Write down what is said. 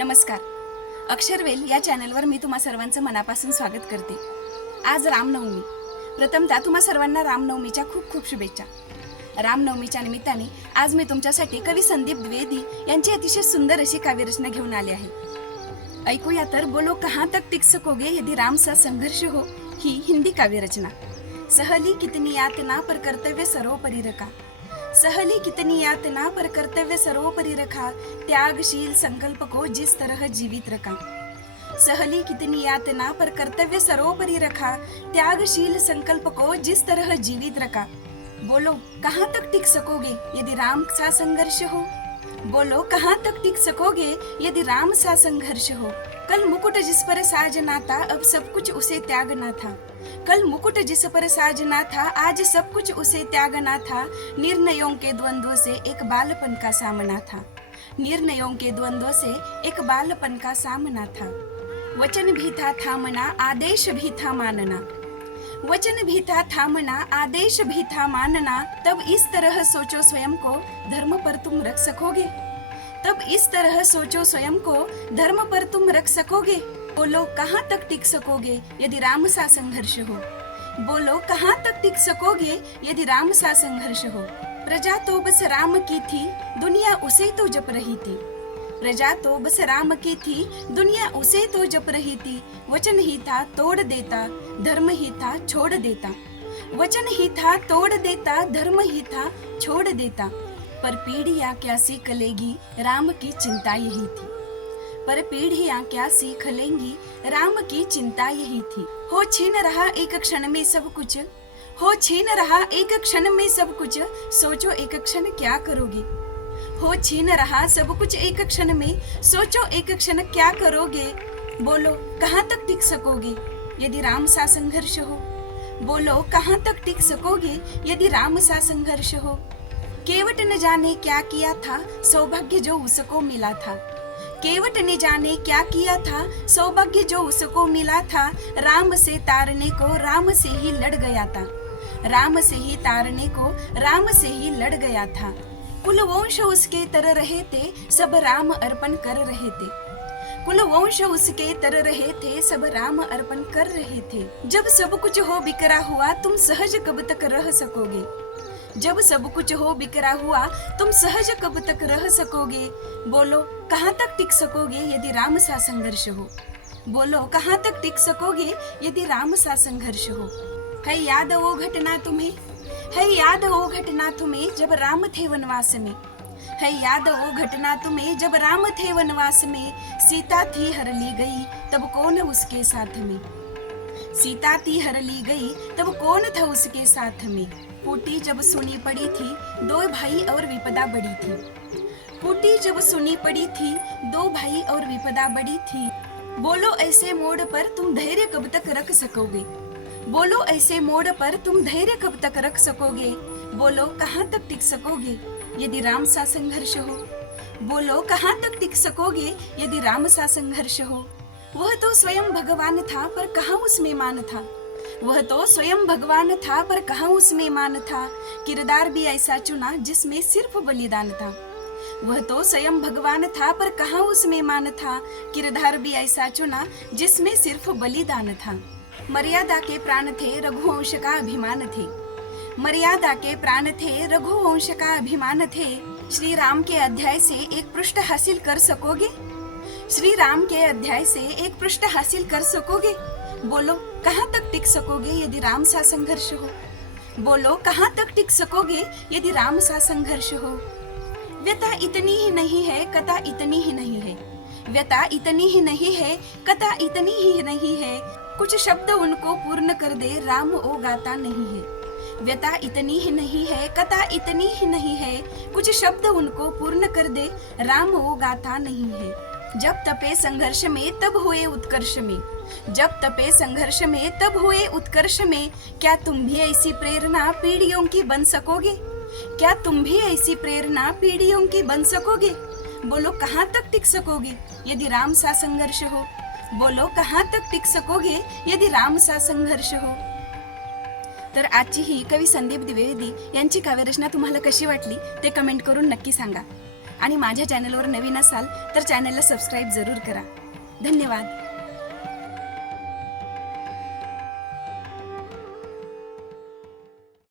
नमस्कार. अक्षरवेल या चॅनलवर मी तुम्हा सर्वांचं मनापासून स्वागत करते. आज रामनवमी. प्रथमतः तुम्हा सर्वांना रामनवमीच्या खूप खूप शुभेच्छा. रामनवमीच्या निमित्ताने आज मी तुमच्यासाठी कवी संदीप द्विवेदी यांची अतिशय सुंदर अशी काव्यरचना घेऊन आली आहे. ऐकूया तर. बोलो कहाँ तक टिक सकोगे यदि राम सा संघर्ष हो, ही हिंदी काव्यरचना. सहली कितनी यातना पर कर्तव्य सर्वोपरि रखा. सहली कितनी यातना पर कर्तव्य सर्वोपरि रखा. त्यागशील संकल्प को जिस तरह जीवित रखा. सहली कितनी यातना पर कर्तव्य सर्वोपरि रखा. त्यागशील संकल्प को जिस तरह जीवित रखा. बोलो कहाँ तक टिक सकोगे यदि राम सा संघर्ष हो. बोलो कहाँ तक टिक सकोगे यदि राम सा संघर्ष हो. कल मुकुट जिस पर साजना था, अब सब कुछ उसे त्यागना था. कल मुकुट जिस पर साजना था, आज सब कुछ उसे त्यागना था. निर्णयों के द्वंद्व से एक बालपन का सामना था. निर्णयों के द्वंद्व से एक बालपन का सामना था. वचन भी था थामना, आदेश भी था मानना. वचन भी था थामना, आदेश भी था मानना. तब इस तरह सोचो स्वयं को, धर्म पर तुम रख सकोगे. तब इस तरह सोचो स्वयं को, धर्म पर तुम रख सकोगे. बोलो कहाँ तक टिक सकोगे यदि राम सा संघर्ष हो. बोलो कहाँ तक टिक सकोगे यदि राम सा संघर्ष हो. प्रजा तो बस राम की थी, दुनिया उसे तो जप रही थी. प्रजा तो बस राम की थी, दुनिया उसे तो जप रही थी. वचन ही था तोड़ देता, धर्म ही था छोड़ देता. वचन ही था तोड़ देता, धर्म ही था छोड़ देता. पर पीढ़ियां क्या सीख लेगी, राम की चिंता यही थी. पर पीढ़ियां क्या सीख लेंगी, राम की चिंता यही थी. हो छीन रहा एक क्षण में सब कुछ. हो छीन रहा एक क्षण में सब कुछ, सोचो एक क्षण क्या करोगे. हो छीन रहा सब कुछ एक क्षण में, सोचो एक क्षण क्या करोगे. बोलो कहाँ तक टिक सकोगे यदि राम सा संघर्ष हो. बोलो कहाँ तक टिक सकोगे यदि राम सा संघर्ष हो. केवट न जाने क्या किया था, सौभाग्य जो उसको मिला था. केवट ने जाने क्या किया था, सौभाग्य जो उसको मिला था. राम से तारने को राम से ही लड़ गया था. राम से ही तारने को राम से ही लड़ गया था. कुलवंश उसके तर रहे थे, सब राम अर्पण कर रहे थे. कुलवंश उसके तर रहे थे, सब राम अर्पण कर रहे थे. जब सब कुछ हो बिखरा हुआ, तुम सहज कब तक रह सकोगे. जब सब कुछ हो बिखरा हुआ, तुम सहज कब तक रह सकोगे. बोलो कहाँ तक टिक सकोगे यदि राम सा संघर्ष हो. बोलो कहाँ तक टिक सकोगे यदि राम सा संघर्ष हो. है याद वो घटना तुम्हें, है याद वो घटना तुम्हें जब राम थे वनवास में. है याद वो घटना तुम्हें जब राम थे वनवास में. सीता थी हर ली गई, तब कौन उसके साथ में. सीता थी हर ली गई, तब कौन था उसके साथ में. फूटी जब सुनी पड़ी थी, दो भाई और विपदा बड़ी थी. फूटी जब सुनी पड़ी थी, दो भाई और विपदा बड़ी थी. बोलो ऐसे मोड़ पर तुम धैर्य कब तक रख सकोगे. बोलो ऐसे मोड़ पर तुम धैर्य कब तक रख सकोगे. बोलो कहाँ तक टिक सकोगे यदि राम सा संघर्ष हो. बोलो कहाँ तक टिक सकोगे यदि राम सा संघर्ष हो. वह तो स्वयं भगवान था, पर कहाँ उसमें मान था. वह तो स्वयं भगवान था, पर कहाँ उसमें मान था. किरदार भी ऐसा चुना जिसमें सिर्फ बलिदान था. वह तो स्वयं भगवान था, पर कहाँ उसमें मान था. किरदार भी ऐसा चुना जिसमें सिर्फ बलिदान था. मर्यादा के प्राण थे, रघुवंश का अभिमान थे. मर्यादा के प्राण थे, रघुवंश का अभिमान थे. श्री राम के अध्याय से एक पृष्ठ हासिल कर सकोगे. श्री राम के अध्याय से एक पृष्ठ हासिल कर सकोगे. बोलो कहाँ तक टिक सकोगे यदि राम सा संघर्ष हो. बोलो कहाँ तक टिक सकोगे यदि राम सा संघर्ष हो. व्यथा इतनी ही नहीं है, कथा इतनी ही नहीं है. व्यथा इतनी ही नहीं है, कथा इतनी ही नहीं है. कुछ शब्द उनको पूर्ण कर दे, राम ओ गाता नहीं है. व्यथा इतनी ही नहीं है, कथा इतनी ही नहीं है. कुछ शब्द उनको पूर्ण कर दे, राम ओ गाता नहीं है. जब तपे संघर्ष में तब हुए उत्कर्ष में. जब तपे संघर्ष में तब हुए उत्कर्ष में. क्या तुम भी ऐसी प्रेरणा पीढ़ियों की बन सकोगे. क्या तुम भी ऐसी प्रेरणा पीढ़ियों की बन सकोगे. बोलो कहाँ तक टिक सकोगे यदि राम सा संघर्ष हो. बोलो कहाँ तक टिक सकोगे यदि राम सा संघर्ष हो. तर आजची ही कवी संदीप द्विवेदी यांची काव्यरचना तुम्हाला कशी वाटली ते कमेंट करून नक्की सांगा. आणि माझ्या चॅनलवर नवीन असाल तर चॅनलला सबस्क्राईब जरूर करा. धन्यवाद.